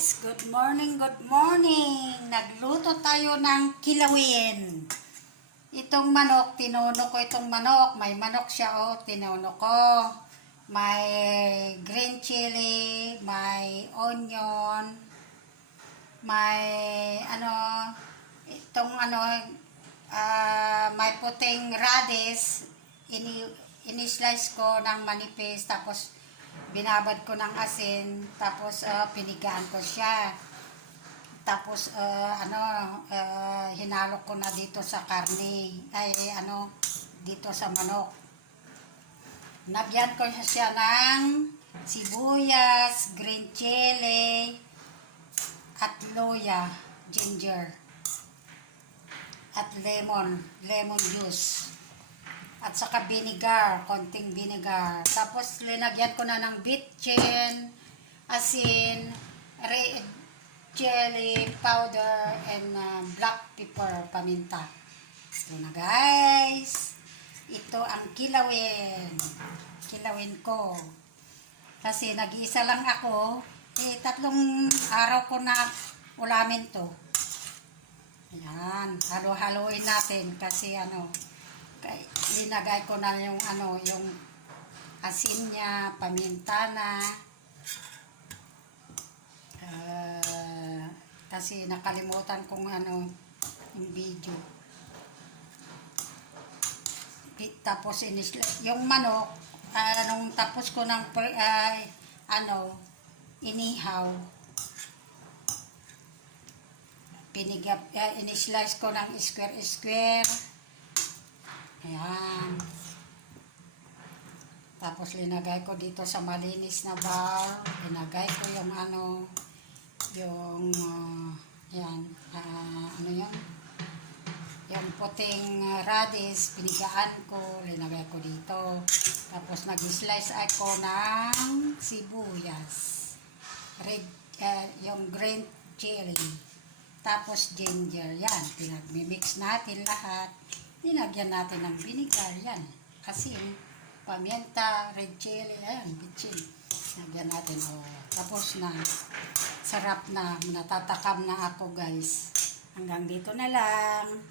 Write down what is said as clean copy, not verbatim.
Guys, good morning, good morning. Nagluto tayo ng kilawin. Itong manok, tinuno ko itong manok. May manok siya, tinuno ko. May green chili, may onion, may may puting radish. Ini-slice ko ng manipis, tapos binabad ko ng asin, tapos pinigaan ko siya. Tapos hinalo ko na dito sa karne, dito sa manok. Nagyan ko siya ng sibuyas, green chili, at luya, ginger, at lemon juice. At saka vinegar, konting vinegar. Tapos linagyan ko na ng bitchin, asin, red chili powder, and black pepper, paminta. Ito na guys. Ito ang kilawin. Kilawin ko. Kasi nag-iisa lang ako. 3 araw ko na ulamin to. Ayan. Halo-haloin natin kasi linagay ko na yung asin niya, paminta na. Kasi nakalimutan kong yung video. Tapos yung manok, nung tapos ko ng inihaw, ini-slice ko ng square. Ayan. Tapos linagay ko dito sa malinis na bowl. Linagay ko yung yung puting radish, pinigaan ko, linagay ko dito. Tapos nag-slice ako ng sibuyas. Yung green chili. Tapos ginger. Yan. Pinag-mix natin lahat. Dinagyan natin ng vinegar, yan. Asin, paminta, red chili, ayan, bitchin. Dinagyan natin, tapos na. Sarap na, natatakam na ako guys. Hanggang dito na lang.